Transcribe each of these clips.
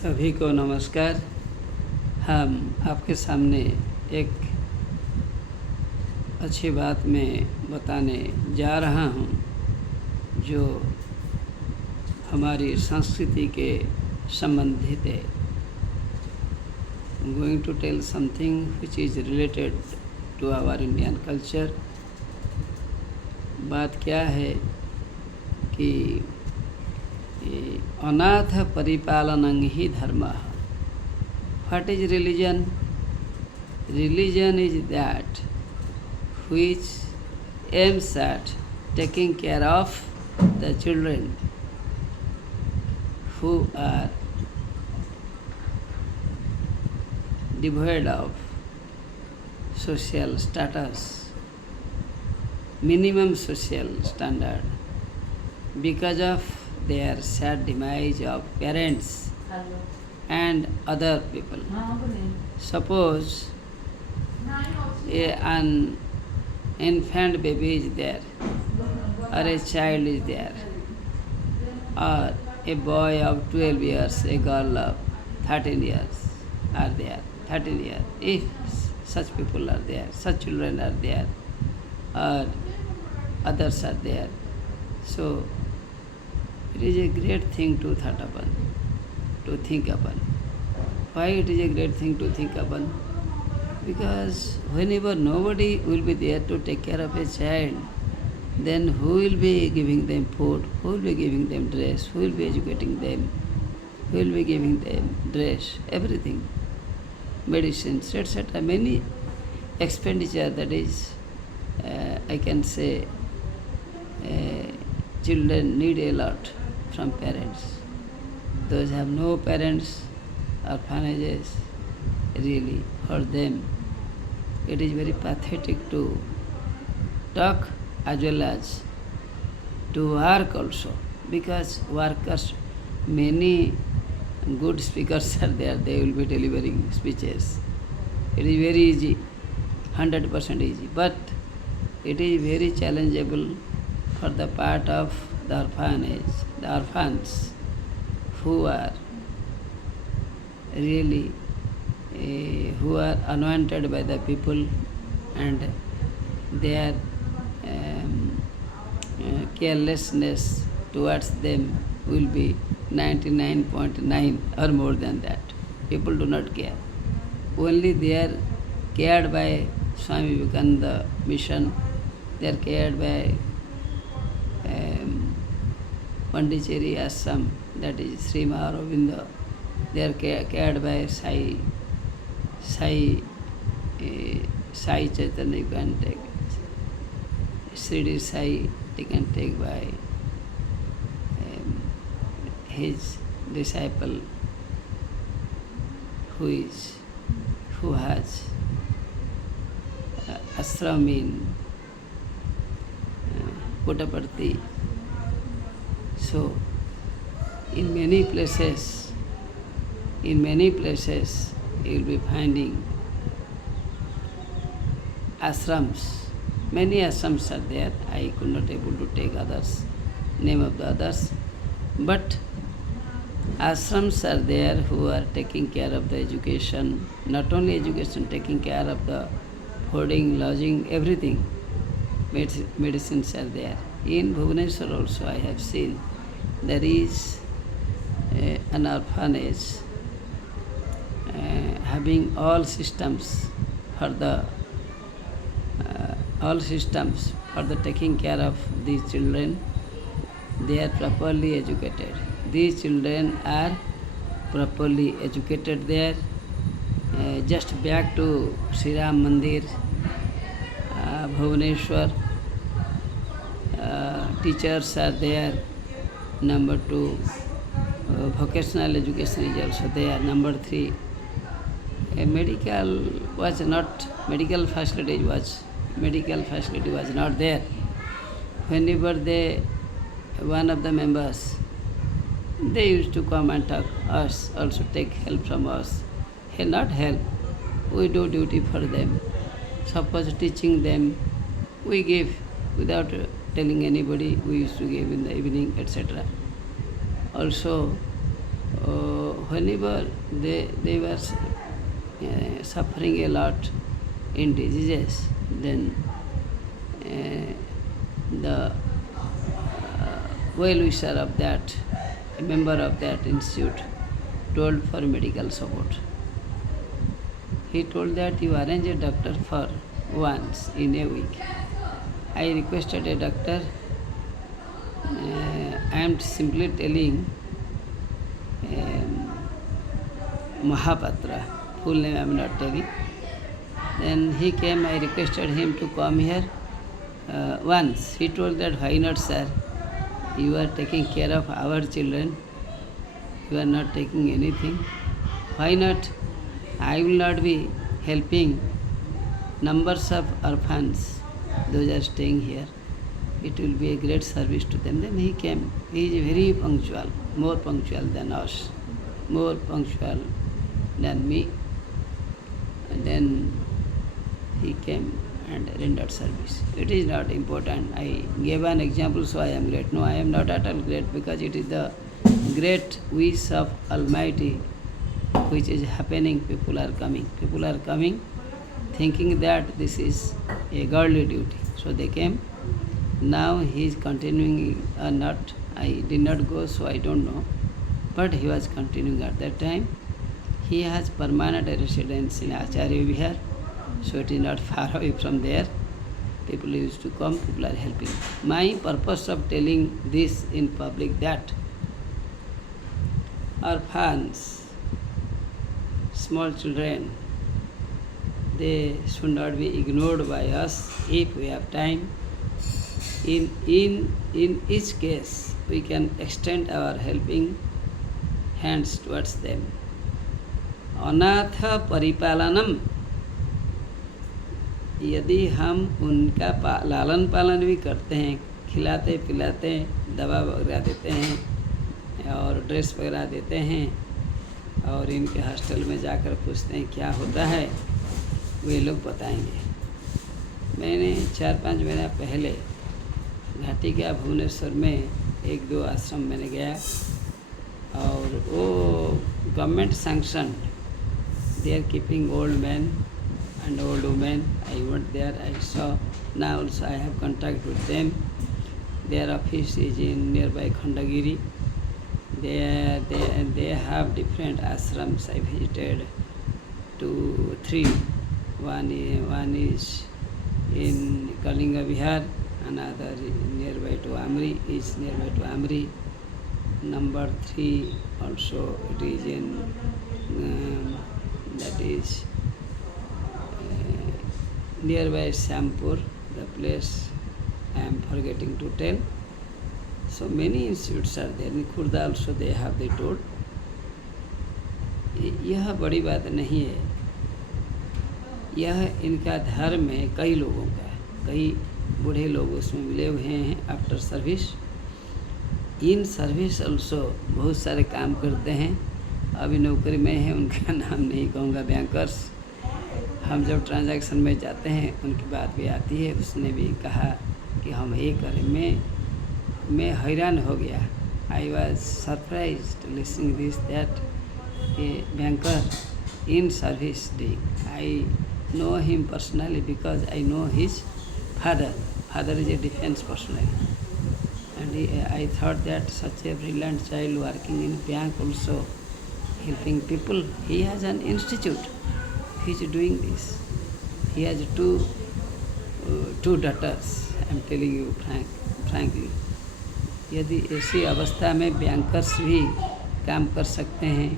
सभी को नमस्कार। हम आपके सामने एक अच्छी बात मैं बताने जा रहा हूँ जो हमारी संस्कृति के संबंधित है। Going to tell something which is related to our Indian culture. बात क्या है कि अनाथ परिपालनं ही धर्मः। What is religion? Religion is that which aims at taking care of the children who are devoid of social status, minimum social standard, because of their sad demise of parents and other people. Suppose an infant baby is there, or a child is there, or a boy of 12 years, a girl of 13 years are there, 13 years. If such people are there, such children are there, or others are there, so it is a great thing to thought upon, to think upon. Why it is a great thing to think upon? Because whenever nobody will be there to take care of a child, then who will be giving them food, who will be giving them dress, who will be educating them, who will be giving them dress, everything, medicines, etc. Many expenditure, that is, I can say, children need a lot from parents. Those have no parents, orphanages, really for them it is very pathetic to talk as well as to work also, because workers, many good speakers are there, they will be delivering speeches. It is very easy, 100% easy, but it is very challengeable for the part of the orphanage, the orphans who are really who are anointed by the people, and their carelessness towards them will be 99.9 or more than that. People do not care. Only they are cared by Swami Vivekananda mission, they are cared by Pondicherry Ashram, that is Sri Aurobindo, they are cared by Sai Chaitanya, you can take Sridi Sai, you can take by his disciple who has ashram in Puttaparthi. So in many places you will be finding ashrams. Many ashrams are there. I could not able to take others, name of the others, but ashrams are there who are taking care of the education, not only education, taking care of the boarding, lodging, everything. Medicines are there. In Bhubaneswar also I have seen there is an orphanage having all systems for the taking care of these children. They are properly educated. These children are properly educated there. Just back to Sri Ram Mandir, Bhubaneswar, teachers are there. Number 2, vocational education is also there. Number 3, medical facility was not there. Whenever one of the members, they used to come and talk us, also take help from us. Not help, we do duty for them. Suppose teaching them, we give without telling anybody, we used to give in the evening, etc. Also, whenever they were suffering a lot in diseases, then the well-wisher of that, a member of that institute, told for medical support. He told that you arrange a doctor for once in a week. I requested a doctor. I am simply telling Mahapatra, full name I am not telling. Then he came, I requested him to come here once. He told that, why not, sir? You are taking care of our children. You are not taking anything. Why not? I will not be helping numbers of orphans. Those are staying here. It will be a great service to them. Then he came. He is very punctual, more punctual than us, more punctual than me. And then he came and rendered service. It is not important. I gave an example, so I am great. No, I am not at all great, because it is the great wish of Almighty which is happening. People are coming. People are coming thinking that this is a godly duty. So they came. Now he is continuing or not. I did not go, so I don't know. But he was continuing at that time. He has permanent residence in Acharya Vihar, so it is not far away from there. People used to come, people are helping. My purpose of telling this in public, that orphans, small children, they should not be ignored by us if we have time. In each case, we can extend our helping hands towards them. अनाथ परिपालनम, यदि हम उनका लालन पालन भी करते हैं, खिलाते पिलाते हैं, दवा वगैरह देते हैं और ड्रेस वगैरह देते हैं, और इनके हॉस्टल में जाकर पूछते हैं क्या होता है, वे लोग बताएंगे। मैंने 4-5 महीना पहले घाटी गया, भुवनेश्वर में 1-2 आश्रम मैंने गया, और वो government sanction, they are keeping old men and old women. I went there, I saw. Now also I have contact with them. Their office is in nearby Khandagiri. They have different ashrams. I visited 2-3. One is in Kalinga Vihar, another nearby to Amri. Number 3 also it is in that is nearby Shampur, the place I am forgetting to tell. So many institutes are there. In Khurda also they have, they told. यह बड़ी बात नहीं है, यह इनका धर्म है कई लोगों का। कई बूढ़े लोग उसमें मिले हुए हैं after service. In service also बहुत सारे काम करते हैं। अभी नौकरी में है, उनका नाम नहीं कहूँगा, बैंकर्स। हम जब ट्रांजैक्शन में जाते हैं उनकी बात भी आती है। उसने भी कहा कि हम ये करें। मैं हैरान हो गया। I was surprised listening this that a banker in service doing. I know him personally because I know his father. Father is a defense personnel. And I thought that such a brilliant child working in bank also, helping people. He has an institute. He is doing this. He has two daughters. I am telling you frankly. यदि ऐसी अवस्था में bankers भी काम कर सकते हैं,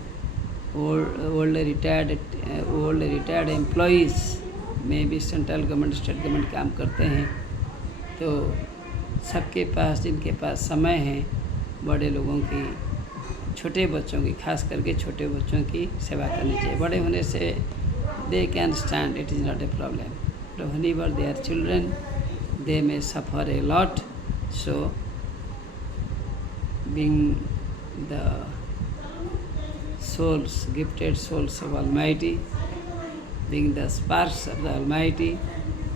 old retired employees में भी सेंट्रल गवर्नमेंट स्टेट गवर्नमेंट काम करते हैं, तो सबके पास, जिनके पास समय है, बड़े लोगों की, छोटे बच्चों की, खास करके छोटे बच्चों की सेवा करनी चाहिए। बड़े होने से they can stand, it is not a problem, but whenever they are children they may suffer a lot. So being the souls, gifted souls of Almighty, being the sparks of the Almighty,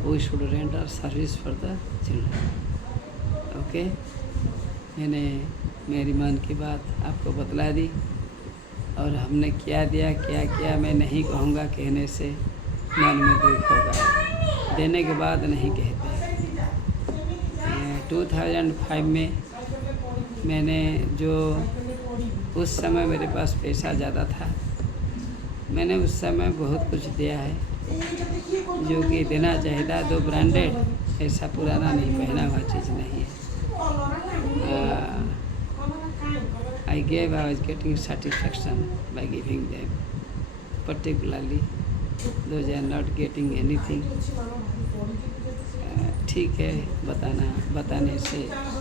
we should render service for the children. Okay? मैंने मेरी मन की बात आपको बतला दी। और हमने क्या दिया क्या किया मैं नहीं कहूँगा, कहने से मन में दुख होगा, देने के बाद नहीं कहते। 2005 में मैंने जो उस समय मेरे पास पैसा ज़्यादा था, मैंने उस समय बहुत कुछ दिया है जो कि देना चाहिए था। तो ब्रांडेड ऐसा पुराना नहीं, पहना हुआ चीज़ नहीं है। I gave, I was getting satisfaction by giving them, particularly those are not getting anything. ठीक है, बताने से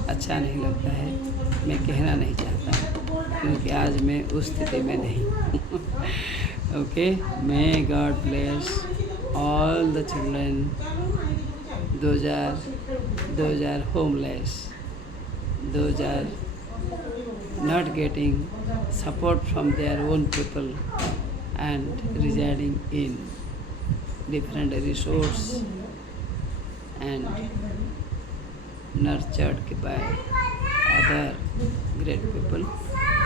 अच्छा नहीं लगता है, मैं कहना नहीं चाहता क्योंकि आज मैं उस स्थिति में नहीं हूँ। Okay, may God bless all the children, those are homeless, those are not getting support from their own people and residing in different resorts and nurtured by other great people.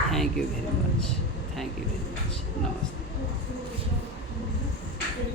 Thank you very much. Thank you very much. Namaste.